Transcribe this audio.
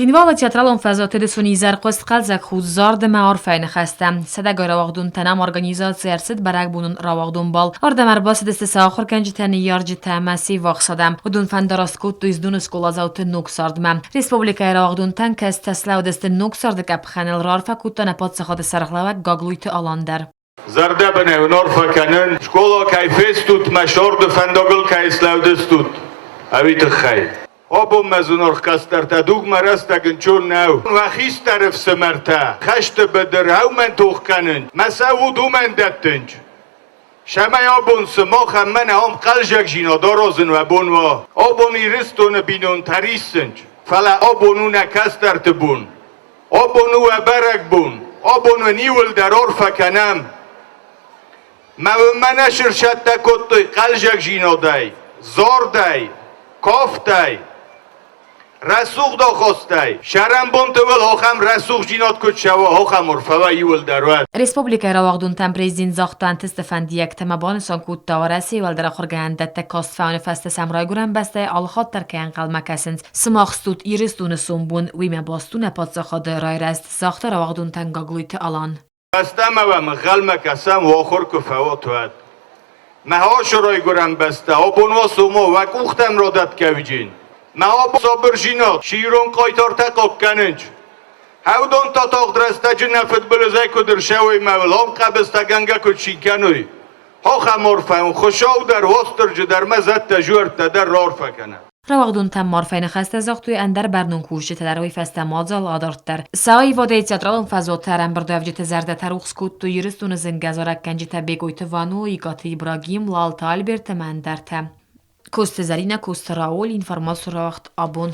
Xinva teatralom fazate sonizar qost qalzak xuzzard maarfein khastam. Sadaga rawagdun tanam organizatsiya ersid barak bunun rawagdun bal. Ordamar basid istisaxor kanjitani yarj tamasi vaqsadam. Udun fandaraskut izdun skola zaut nuksardma. Respublika rawagdun tan kas taslaud ist nuksard kap khanel rarfa kutana patsaxad sarxlavak gagluit alandar. Zarda bene norfa kanen skola kayfestut mashord fandagul kayslaudestut. Avit khay. آبون مزونر خستر تا دوگ مرستگن چون نو و خیس طرف سمرتا خشت بدر هاو من توخ کنن مسا و دو من دتنج شما آبون سماخ من هم قلجک جینا دارازن و بون و آبون ایرستون بینون تریسنج فلا آبونو نکستر تبون آبونو و برک بون آبونو نیول در عرف کنم من نشرشت تکت قلجک جینا دای زار دای کاف دای رسوخ دا خواستای شرم بونتول هاخم رسوخ جینات کد شوا هاخم ارفوا ایول درواد Respublika rawagdun tan prezident zaqtan testefendiyak temabansan kut tawarasi wal dara khorgandat kast faun fast samray guran baste al khatar kan qalmakasins smaxstut iristun sumbun wima bastuna patsakhad rayrast zaqta rawagdun tan gagluit alan bastama و مغلمکسم و آخر که فوات واد مها شرای گرم بسته آبون و سومو و کوختم رادت کویجین مها صابر جینات شیرون قایتار تقاق کننج هودان تا تاق درسته جن نفت بلزای کدر شوی مول هم قبسته گنگه کد شیکنوی ها خمار فهم خوشاو در وستر جدر مزد تجورت در رار فکنه rawagdun tan marfein khasta zaqtu andar barnun kurshi tadaroy fasta madzal adarttar sai vode teatralom fazotaram berdavjete zarda taruxs kuttu yiristun zingazorak kanjita begoyte vanu igati ibrahim lal talbert mandarta Koste Zarina Koste Raul informasu rawaxt abun